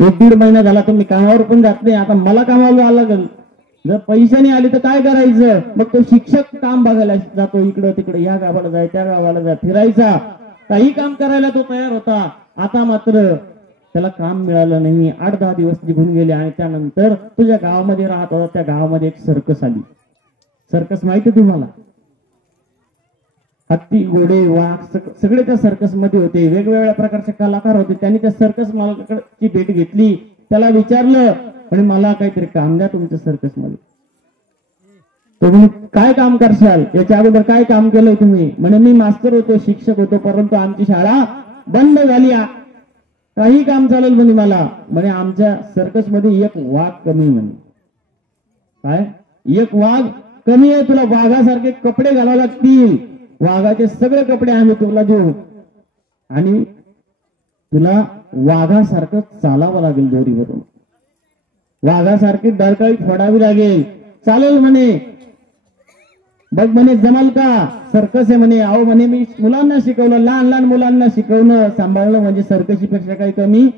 1-1.5 महिना झाला तुम्ही कामावर पण जात नाही, आता मला कामावर यावं लागेल. जर पैसे नाही आले तर काय करायचं? मग तो शिक्षक काम बघायला जातो, इकडं तिकडे, या गावाला जाय, त्या गावाला जाय, फिरायचा. काही काम करायला तो तयार होता. आता मात्र त्याला काम मिळालं नाही. 8-10 दिवस निघून गेले आणि त्यानंतर तुझ्या गावामध्ये राहत होता, त्या गावामध्ये एक सर्कस आली. सर्कस माहिती तुम्हाला? हत्ती, घोडे, वाघ सगळे त्या सर्कस मध्ये होते. वेगवेगळ्या प्रकारचे कलाकार होते. त्यांनी त्या सर्कस मालकाची भेट घेतली. त्याला विचारलं, म्हणे मला काहीतरी काम द्या तुमच्या सर्कस मध्ये. तो म्हणे काय काम करशाल? याच्या अगोदर काय काम केलंय तुम्ही? म्हणे मी मास्तर होतो, शिक्षक होतो, परंतु आमची शाळा बंद झाली, काही काम चालेल म्हणे मला. म्हणे आमच्या सर्कस मध्ये एक वाघ कमी. म्हणे काय? एक वाघ कमी आहे, तुला वाघासारखे कपडे घालावे लागतील, वाघाचे सगळे कपडे आम्ही तुला देऊ आणि तुला वाघासारखं चालावं लागेल, दोरीवरून वाघासारखी डरकाळी फोडावी लागेल. चालेल म्हणे. बघ म्हणे जमाल का? सर्कस आहे म्हणे. अहो म्हणे मी मुलांना शिकवलं, लहान लहान मुलांना शिकवणं, सांभाळणं म्हणजे सर्कशीपेक्षा काही कमी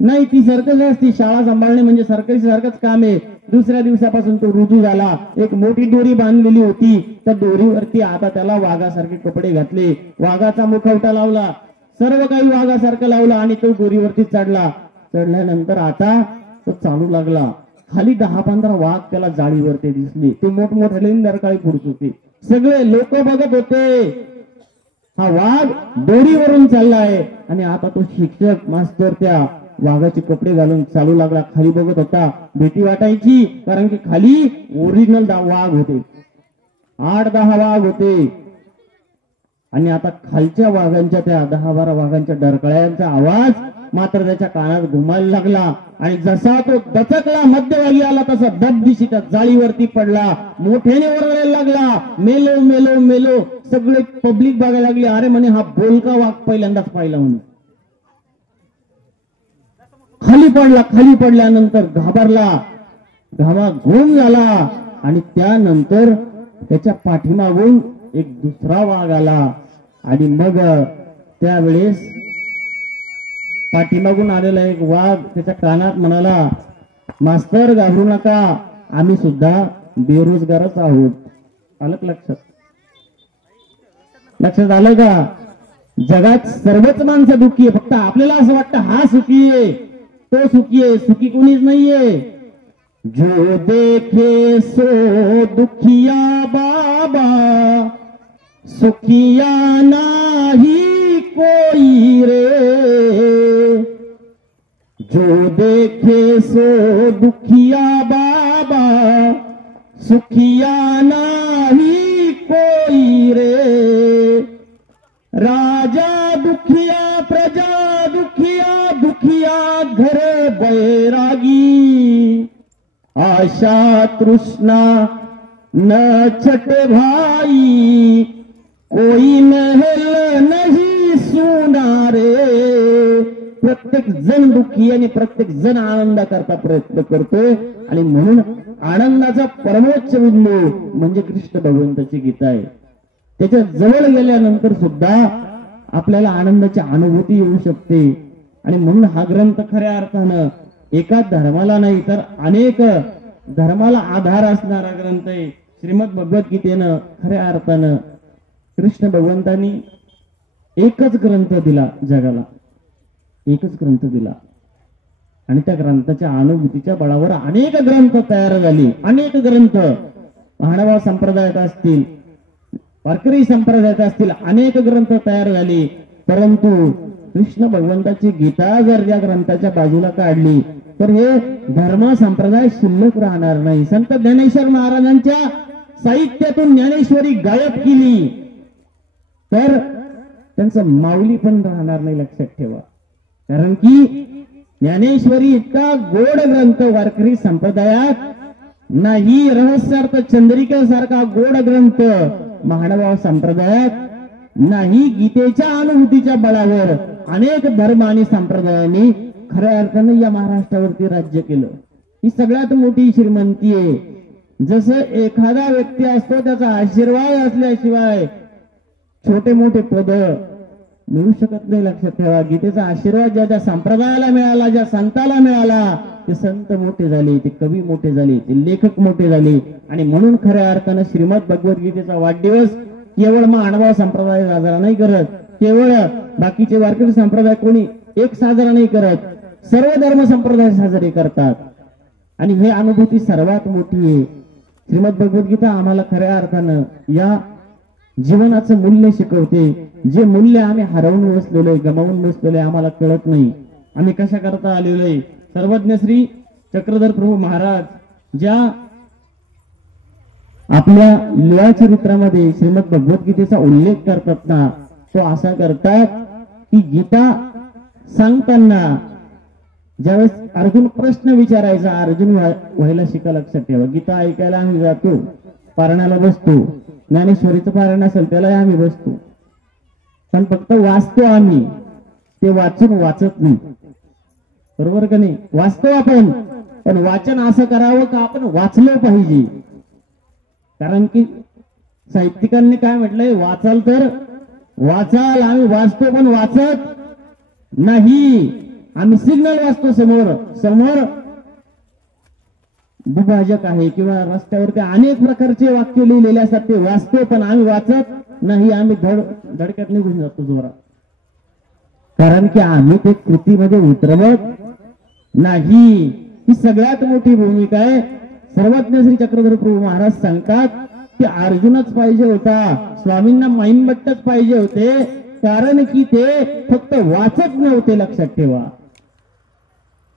नाही. ती सर्कस असती, शाळा सांभाळणे म्हणजे सर्कशी सारखंच काम आहे. दुसऱ्या दिवसापासून तो रुजू झाला. एक मोठी दोरी बांधलेली होती, त्या दोरीवरती आता त्याला वाघासारखे कपडे घातले, वाघाचा मुखवटा लावला, सर्व काही वाघासारखं लावलं आणि तो दोरीवरती चढला. चढल्यानंतर आता तो चालू लागला. खाली 10-15 वाघ त्याला जाळीवरती दिसले. ते मोठमोठे डरकाळी फोडत होते. सगळे लोक बघत होते, हा वाघ दोरीवरून चाललाय आणि आता तो शिक्षक मास्तर त्या वाघाचे कपडे घालून चालू लागला. खाली बघत होता. भीती वाटायची, कारण की खाली ओरिजिनल वाघ होते, 8-10 वाघ होते आणि आता खालच्या वाघांच्या, त्या 10-12 वाघांच्या डरकळ्यांचा आवाज मात्र त्याच्या कानात घुमायला लागला आणि जसा तो दचकला मध्यभागी आला तसा दबदिशी त्या जाळीवरती पडला, मोठ्याने ओरडायला लागला, मेलो मेलो मेलो. सगळे पब्लिक बघायला लागली, अरे म्हणे हा बोलका वाघ पहिल्यांदाच पाहिला म्हणून. खाली पडल्यानंतर घाबरला, घामाघूम झाला आणि त्यानंतर त्याच्या पाठीमागून एक दुसरा वाघ आला आणि मग त्यावेळेस पाठीमागून आलेला एक वाघ त्याच्या कानात म्हणाला, मास्तर घाबरू नका, आम्ही सुद्धा बेरोजगारच आहोत. आलं लक्षात आलं का? जगात सर्वच माणसं दुःखी आहे, फक्त आपल्याला असं वाटतं हा सुखी आहे, तो सुखी आहे. सुखी कोणीच नाहीये. जो देखे सो दुखिया बाबा, सुखिया नाही कोई रे. जो देखे सो दुखिया बाबा, सुखिया नाही कोई रे. राजा दुखिया प्रजा दुखिया, दुखिया घर बैरागी. आशा तृष्णा न छटे भाई, कोई महल नहीं सुना रे. प्रत्येक जण दुःखी आणि प्रत्येक जण आनंद करता प्रयत्न करतोय आणि म्हणून आनंदाचा परमोच्च बिंदू म्हणजे कृष्ण भगवंताची गीता आहे. त्याच्या जवळ गेल्यानंतर सुद्धा आपल्याला आनंदाची अनुभूती येऊ शकते आणि म्हणून हा ग्रंथ खऱ्या अर्थानं एकाच धर्माला नाही तर अनेक धर्माला आधार असणारा ग्रंथ आहे. श्रीमद भगवद्गीतेनं खऱ्या अर्थानं कृष्ण भगवंतांनी एकच ग्रंथ दिला जगाला, एकच ग्रंथ दिला आणि त्या ग्रंथाच्या अनुभूतीच्या बळावर अनेक ग्रंथ तयार झाले. अनेक ग्रंथ महानुभाव संप्रदायात असतील, वारकरी संप्रदायात असतील, अनेक ग्रंथ तयार झाले. परंतु कृष्ण भगवंताची गीता जर या ग्रंथाच्या बाजूला काढली तर हे धर्म संप्रदाय शिल्लक राहणार नाही. संत ज्ञानेश्वर महाराजांच्या साहित्यातून ज्ञानेश्वरी गायब केली तर त्यांचं माऊली पण राहणार नाही. लक्षात ठेवा, कारण की ज्ञानेश्वरी इतका गोड ग्रंथ वारकरी संप्रदायात नाही. रहस्यार्थ चंद्रिकेसारखा गोड ग्रंथ महानुभाव संप्रदायात नाही. गीतेच्या अनुभूतीच्या बळावर अनेक धर्म आणि संप्रदायांनी खऱ्या अर्थाने या महाराष्ट्रावरती राज्य केलं. ही सगळ्यात मोठी श्रीमंती आहे. जसं एखादा व्यक्ती असतो त्याचा आशीर्वाद असल्याशिवाय छोटे मोठे पद मिळू शकत नाही. लक्षात ठेवा, गीतेचा आशीर्वाद ज्या संप्रदायाला मिळाला, ज्या संताला मिळाला, ते संत मोठे झाले, ते कवी मोठे झाले, ते लेखक मोठे झाले. आणि म्हणून खऱ्या अर्थानं श्रीमद भगवद्गीतेचा वाढदिवस केवळ मानव संप्रदाय साजरा नाही करत, केवळ बाकीचे वारकरी संप्रदाय कोणी एक साजरा नाही करत, सर्व धर्म संप्रदाय साजरे करतात. आणि हे अनुभूती सर्वात मोठी आहे. श्रीमद भगवद्गीता आम्हाला खऱ्या अर्थानं या जीवनाचं मूल्य शिकवते. जे मूल्य आम्ही हरवून बसलेलो, गमावून बसलेलो आम्हाला कळत नाही. आम्ही कशा करता आलेलो आहे. सर्वज्ञ श्री चक्रधर प्रभू महाराज ज्या आपल्या लीळा चरित्रामध्ये श्रीमद भगवद्गीतेचा उल्लेख करतात ना, तो असा करतात की गीता सांगताना ज्यावेळेस अर्जुन प्रश्न विचारायचा, अर्जुन व्हायला शिका. लक्षात ठेवा, गीता ऐकायला आम्ही जातो, पारणाला बसतो, ज्ञानेश्वरीचं पारण असेल त्याला आम्ही बसतो, पण फक्त वाचतो आम्ही, ते वाचून वाचत नाही. बरोबर का नाही? वाचतो आपण, पण वाचन असं करावं का आपण वाचलं पाहिजे. कारण की साहित्यिकांनी काय म्हटलंय, वाचाल तर वाचाल, आम्ही वाचतो पण वाचत नाही. आम्ही सिग्नल वाचतो, समोर समोर दुभाजक आहे किंवा रस्त्यावरती अनेक प्रकारचे वाक्य लिहिलेले असतात, ते वाचतो पण आम्ही वाचत नाही. आम्ही धडक्यात निघून जातो जोरात, कारण की आम्ही ते कृतीमध्ये उतरवत नाही. ही सगळ्यात मोठी भूमिका आहे. सर्वज्ञ श्री चक्रधर प्रभू महाराज सांगतात की अर्जुनच पाहिजे होता, स्वामींना माईनभट्टच पाहिजे होते, कारण की ते फक्त वाचत नव्हते. लक्षात ठेवा,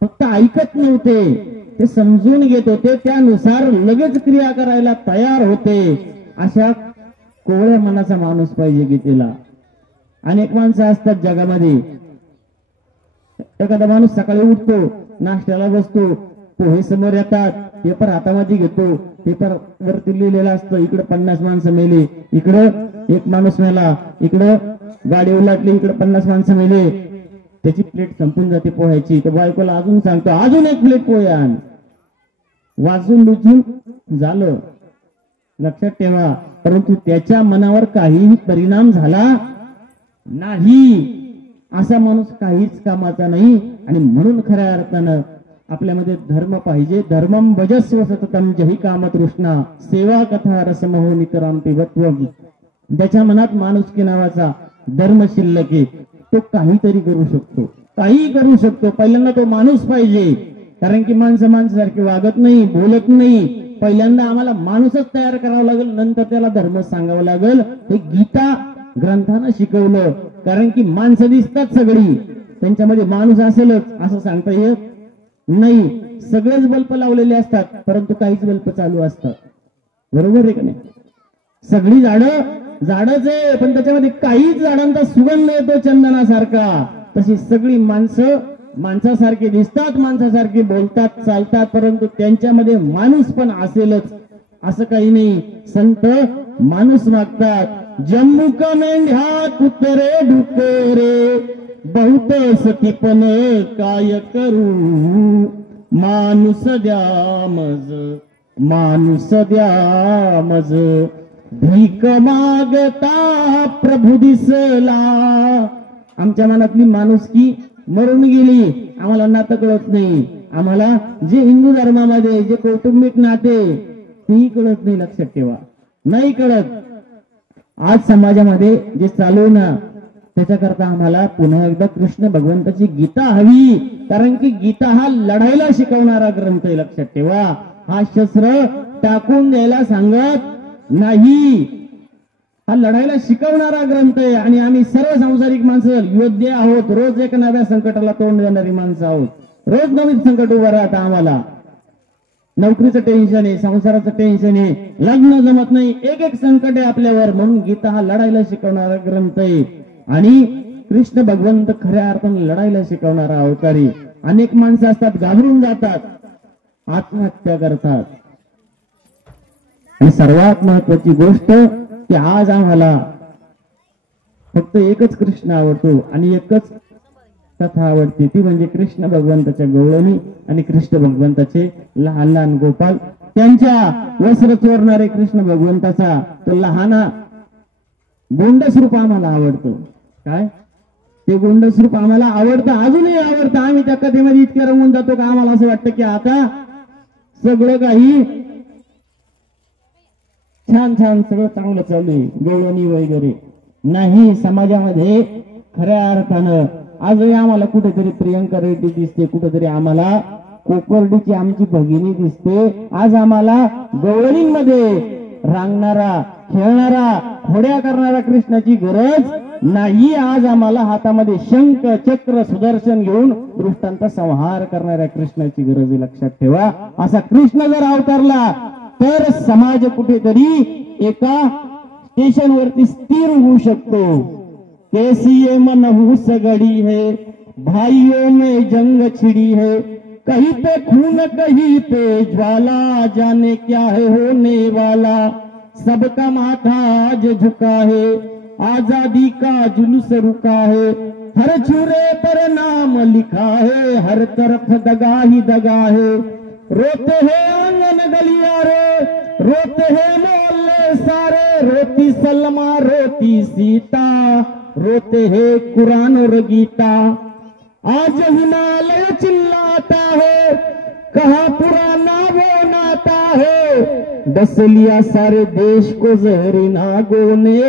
फक्त ऐकत नव्हते, ते समजून घेत होते, त्यानुसार लगेच क्रिया करायला तयार होते. अशा कोवळ्या मनाचा माणूस पाहिजे गीतेला. अनेक माणसं असतात जगामध्ये, एखादा माणूस सकाळी उठतो, नाश्त्याला बसतो, पोहे समोर येतात, पेपर हातामध्ये घेतो, पेपर वरती लिहिलेलं असतं इकडे 50 माणसं मेले, इकडं 1 माणूस मेला, इकडं गाडी उलटली, इकडे 50 माणसं मेले. त्याची प्लेट संपून जाते पोह्याची. तर बायकोला अजून सांगतो अजून 1 प्लेट पोहे आण. वाचून लुचून झालं, लक्षात ठेवा. परंतु त्याच्या मनावर काहीही परिणाम झाला नाही. असा माणूस काहीच कामाचा नाही. आणि म्हणून खऱ्या अर्थानं आपल्यामध्ये धर्म पाहिजे. धर्मम भजस्व सततम जही कामतृष्णा सेवा कथा रसमहो नितराम पिबत्वम. ज्याच्या मनात माणुसकी नावाचा धर्म शिल्लक आहे तो काहीतरी करू शकतो, काही करू शकतो. पहिल्यांदा तो माणूस पाहिजे, कारण की माणसं माणसासारखे वागत नाही, बोलत नाही. पहिल्यांदा आम्हाला माणूसच तयार करावा लागेल, नंतर त्याला धर्म सांगावं लागेल. हे गीता ग्रंथानं शिकवलं. कारण की माणसं दिसतात सगळी, त्यांच्यामध्ये माणूस असेलच असं सांगता येत नाही. सगळेच बल्ब लावलेले असतात, परंतु काहीच बल्ब चालू असतात. बरोबर आहे का नाही? सगळी झाडच आहे, पण त्याच्यामध्ये काहीच झाडांचा सुगंध येतो चंदनासारखा. तशी सगळी माणसं माणसासारखे दिसतात, माणसासारखे बोलतात, चालतात, परंतु त्यांच्यामध्ये माणूस पण असेलच असं काही नाही. संत माणूस मागतात. जम्मू का मेंढ्या कुत्रे डुकरे बहुत सतीपण काय करू. माणूस द्या मज, माणूस द्या मज, भीक मागता प्रभू दिसला. आमच्या मनातली माणुसकी मरून गेली. आम्हाला नातं कळत नाही. आम्हाला जे हिंदू धर्मामध्ये जे कौटुंबिक नाते तेही कळत नाही. लक्षात ठेवा, नाही कळत. आज समाजामध्ये जे चालू ना त्याच्याकरता आम्हाला पुन्हा एकदा कृष्ण भगवंताची गीता हवी. कारण की गीता हा लढायला शिकवणारा ग्रंथ आहे. लक्षात ठेवा, हा शस्त्र टाकून द्यायला सांगत नाही, हा लढायला शिकवणारा ग्रंथ आहे. आणि आम्ही सर्व सांसारिक माणसं योद्धे आहोत. रोज एक नव्या संकटाला तोंड देणारी माणसं आहोत. रोज नवीन संकट उभं राहतं आम्हाला. नोकरीचं टेन्शन आहे, संसाराचं टेन्शन आहे, लग्न जमत नाही, एक संकट आहे आपल्यावर. म्हणून गीता हा लढायला शिकवणारा ग्रंथ आहे. आणि कृष्ण भगवंत खऱ्या अर्थाने लढायला शिकवणारा अवतारी. अनेक माणसं असतात घाबरून जातात, आत्महत्या करतात. आणि सर्वात महत्वाची गोष्ट की आज आम्हाला फक्त एकच कृष्ण आवडतो आणि एकच कथा आवडते, ती म्हणजे कृष्ण भगवंताच्या गवळणी आणि कृष्ण भगवंताचे लहान लहान गोपाल. त्यांच्या वस्त्र चोरणारे कृष्ण भगवंताचा तो लहाना गोंडस्वरूप आम्हाला आवडतो. काय ते गोंडस्वरूप आम्हाला आवडतं, अजूनही आवडतं. आम्ही त्या कथेमध्ये इतके रंगून जातो का आम्हाला असं वाटतं की आता सगळं काही छान छान सगळं चांगलं चालू आहे, गवळणी वगैरे नाही. समाजामध्ये खऱ्या अर्थानं आजही आम्हाला कुठेतरी प्रियंका रेड्डी दिसते, कुठेतरी आम्हाला कोपर्डीची आमची भगिनी दिसते. आज आम्हाला गवळणींमध्ये रांगणारा, खेळणारा, खोड्या करणारा कृष्णाची गरज नाही. आज आम्हाला हातामध्ये शंख चक्र सुदर्शन घेऊन दृष्टांचा संहार करणाऱ्या कृष्णाची गरज आहे. लक्षात ठेवा, असा कृष्ण जर अवतरला तर समाज कुठेतरी एका स्टेशनवरती स्थिर होऊ शकतो. कैसी मनहूस गड़ी है, भाइयों में जंग छिड़ी है, कहीं पे खून कहीं पे ज्वाला, जाने क्या है होने वाला. सबका माथा आज झुका है, आजादी का जुलूस रुका है, हर छुरे पर नाम लिखा है, हर तरफ दगा ही दगा है. रोते हैं आंगन गलियारे, रोते हैं मोहल्ले सारे, रोती सलमा रोती सीता, रोते हैं कुरान और गीता. आज हिमालय चिल्लाता है, कहा पुराना वो नाता है, बस लिया सारे देश को जहरी नागों ने,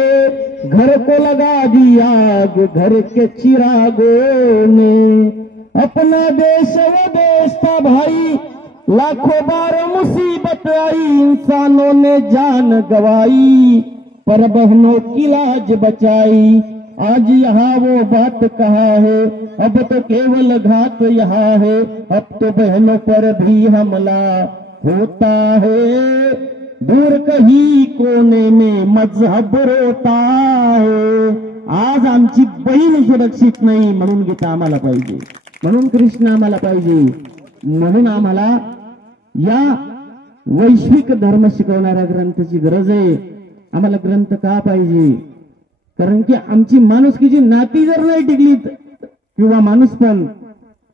घर को लगा दिया आग घर के चिरागों ने. अपना देश वो देश था भाई, लाखों बार मुसीबत आई, इंसानों ने जान गवाई, पर बहनों की लाज बचाई. आज यहाँ वो बात कहाँ है, अब तो केवल घात यहाँ है, अब तो बहनों पर भी हमला होता है. दूर कहीं कोने में मजहब रोता है. आज आमची बहीण सुरक्षित नाही, म्हणून गीता आम्हाला पाहिजे. म्हणून कृष्ण आम्हाला पाहिजे, म्हणून आम्हाला या वैश्विक धर्म शिकवणाऱ्या ग्रंथाची गरज आहे. आम्हाला ग्रंथ का पाहिजे? कारण की आमची माणुसकीची नाती जर नाही टिकली किंवा माणूस पण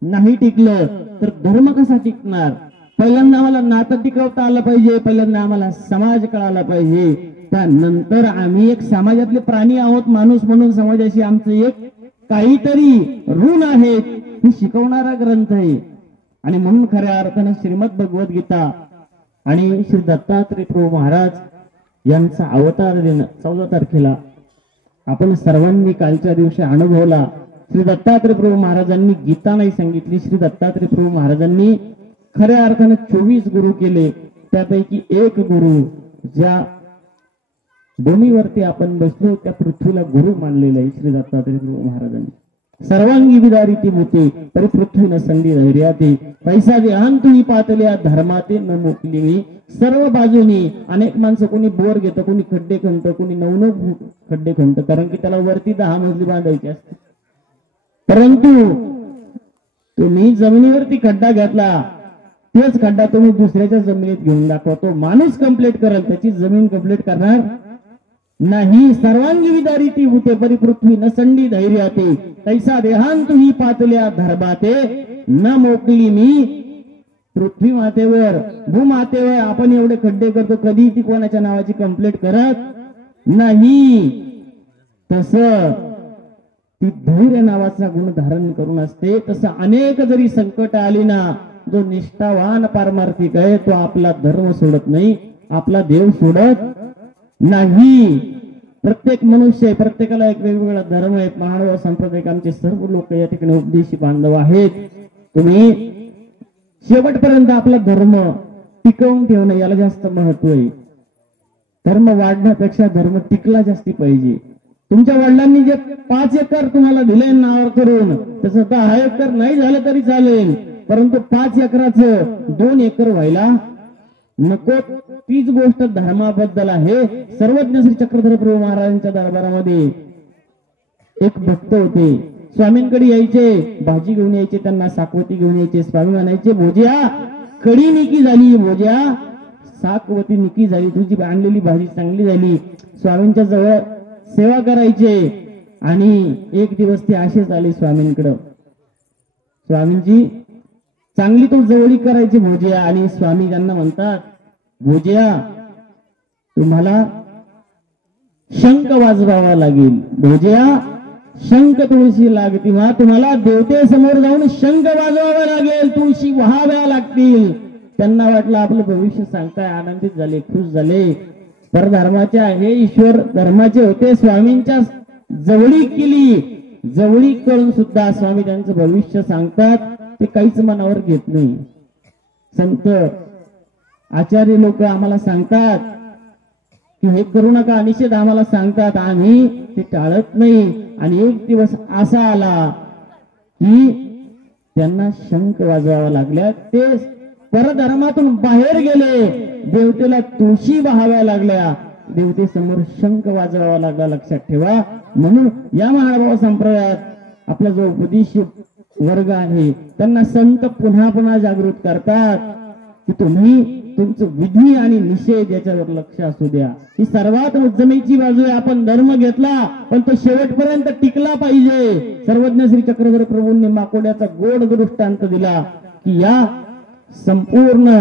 नाही टिकलं तर धर्म कसा टिकणार? पहिल्यांदा आम्हाला नातं टिकवता आलं पाहिजे, पहिल्यांदा आम्हाला समाज कळाला पाहिजे, त्यानंतर आम्ही एक समाजातले प्राणी आहोत. माणूस म्हणून समाजाशी आमचं एक काहीतरी ऋण आहे, हे शिकवणारा ग्रंथ आहे. आणि म्हणून खऱ्या अर्थानं श्रीमद भगवद्गीता आणि श्री दत्तात्रय प्रभू महाराज यांचा अवतार दिन 14 तारखेला आपण सर्वांनी कालच्या दिवशी अनुभवला. श्री दत्तात्रय प्रभू महाराजांनी गीता नाही सांगितली, श्री दत्तात्रय प्रभू महाराजांनी खऱ्या अर्थानं 24 गुरु केले. त्यापैकी एक गुरु ज्या भूमीवरती आपण बसलो त्या पृथ्वीला गुरु मानलेले आहे श्री दत्तात्रय प्रभू महाराजांनी. सर्वांगी विदारिती होते तरी पृथ्वी न संधी धैर्याते, पैसा देहांतु ही पातल्या धर्माते न मोकली मी. सर्व बाजूनी अनेक माणसं, कोणी बोर घेतं, कोणी खड्डे खणतं, कोणी 9 खड्डे खणतं, कारण की त्याला वरती 10 मजली बांधायची असते. परंतु तुम्ही जमिनीवरती खड्डा घेतला, तेच खड्डा तुम्ही दुसऱ्याच्या जमिनीत घेऊन दाखवा, तो माणूस कंप्लीट करेल, त्याची जमीन कंप्लीट करणार नाही. सर्वांगी विदारिती होते परी पृथ्वी न संडी धैर्याते, तैसा देहांतु ही पातल्या धर्माते न मोकली मी. पृथ्वी मातेवर, भूमातेवर आपण एवढे खड्डे करतो, कधी ती कोणाच्या नावाची कंप्लीट करत नाही. तसं ती धैर्य नावाचा गुण धारण करून असते. तसं अनेक जरी संकट आली ना, जो निष्ठावान पारमार्थिक आहे तो आपला धर्म सोडत नाही, आपला देव सोडत नाही. प्रत्येक मनुष्य, प्रत्येकाला एक वेगवेगळा धर्म आहे. महानुभाव संप्रदाय आमचे सर्व लोक या ठिकाणी उपदेशी बांधव आहेत. तुम्ही शेवटपर्यंत आपला धर्म टिकवून ठेवणं याला जास्त महत्व आहे. धर्म वाढण्यापेक्षा धर्म टिकला जास्ती पाहिजे. तुमच्या वडिलांनी जे 5 एकर तुम्हाला दिले नावावर करून, तसं 10 एकर नाही झालं तरी चालेल, परंतु 5 एकराचं 2 एकर व्हायला नको. तीच गोष्ट धर्माबद्दल आहे. सर्वज्ञ श्री चक्रधर प्रभू महाराजांच्या दरबारामध्ये एक भक्त होते. स्वामींकडे यायचे, भाजी घेऊन यायचे, त्यांना साकवती घेऊन यायचे. स्वामी म्हणायचे, भोज्या कडी निकी झाली, भोज्या साकवती निकी झाली, तुझी आणलेली भाजी चांगली झाली. स्वामींच्या जवळ सेवा करायचे. आणि एक दिवस ते असेच आले स्वामींकडं. स्वामींची चांगली तो जवळी करायची भोज्या. आणि स्वामी त्यांना म्हणतात, भोज्या तुम्हाला शंख वाजवावा लागेल, भोज्या शंख तुळशी लागती, तुम्हाला देवतेसमोर जाऊन शंख वाजवावा लागेल, तुळशी व्हाव्या लागतील. त्यांना वाटलं आपलं भविष्य सांगताय, आनंदित झाले, खुश झाले. परधर्माचे आहे, ईश्वर धर्माचे होते, स्वामींच्या जवळी केली. जवळी करून सुद्धा स्वामी त्यांचं भविष्य सांगतात, ते काहीच मनावर घेत नाही. संत आचार्य लोक आम्हाला सांगतात की हे करू नका, निषेध आम्हाला सांगतात, आम्ही ते टाळत नाही. आणि एक दिवस असा आला की त्यांना शंख वाजवावा लागल्या. ते परधर्मातून बाहेर गेले, देवतेला तुळशी वाहाव्या लागल्या, देवतेसमोर शंख वाजवावा लागला. लक्षात ठेवा. म्हणून या महानुभाव संप्रदायात आपला जो उपदेश वर्ग आहे त्यांना संत पुन्हा पुन्हा जागृत करतात की तुम्ही तुमचं विधी आणि निषेध याच्यावर लक्ष असू द्या. ही सर्वात जमेची बाजू आहे. आपण धर्म घेतला पण तो शेवटपर्यंत टिकला पाहिजे. सर्वज्ञ श्री चक्रधर प्रभूंनी माकोड्याचा गोड दृष्टांत दिला की या संपूर्ण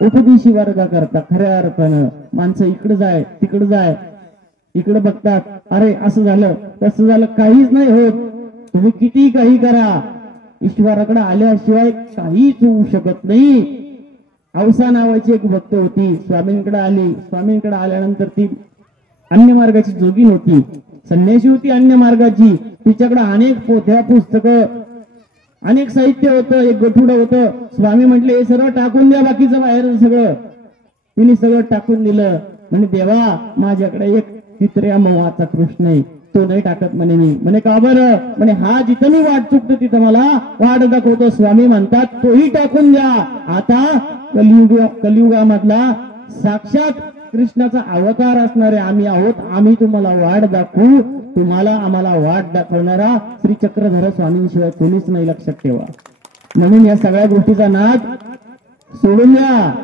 उपदेशी वर्गा करता खऱ्या अर्थानं माणसं इकडे जाय तिकडे जाय, इकडे बघतात, अरे असं झालं तसं झालं, काहीच नाही होत. तुम्ही किती काही करा, ईश्वराकडे आल्याशिवाय काहीच होऊ शकत नाही. औसा नावाची एक भक्त होती, स्वामींकडे आली. स्वामींकडे आल्यानंतर ती अन्य मार्गाची जोगीन होती, संन्यासी होती अन्य मार्गाची. तिच्याकडे अनेक पोथ्या पुस्तकं अनेक साहित्य होतं, एक गठुडं होतं. स्वामी म्हटले हे सर्व टाकून द्या, बाकीचं बाहेर सगळं. तिने सगळं टाकून दिलं. म्हणजे देवा माझ्याकडे एक चित्र्या मोहाचा कृष्ण आहे, तो नाही टाकत म्हणे मी. म्हणे का बरं? म्हणे हा जिथं मी वाट चुकतो तिथं मला वाट दाखवतो. स्वामी म्हणतात तोही टाकून द्या. आता कलियुगामधला साक्षात कृष्णाचा अवतार असणारे आम्ही आहोत, आम्ही तुम्हाला वाट दाखवू. तुम्हाला आम्हाला वाट दाखवणारा श्री चक्रधर स्वामींशिवाय कोणीच नाही, लक्षात ठेवा. म्हणून या सगळ्या गोष्टीचा नाद सोडून द्या.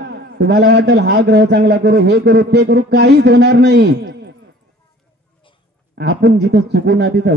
तुम्हाला वाटेल हा ग्रह चांगला करू, हे करू, ते करू, काहीच होणार नाही. आपण जिथं चुकून तिथं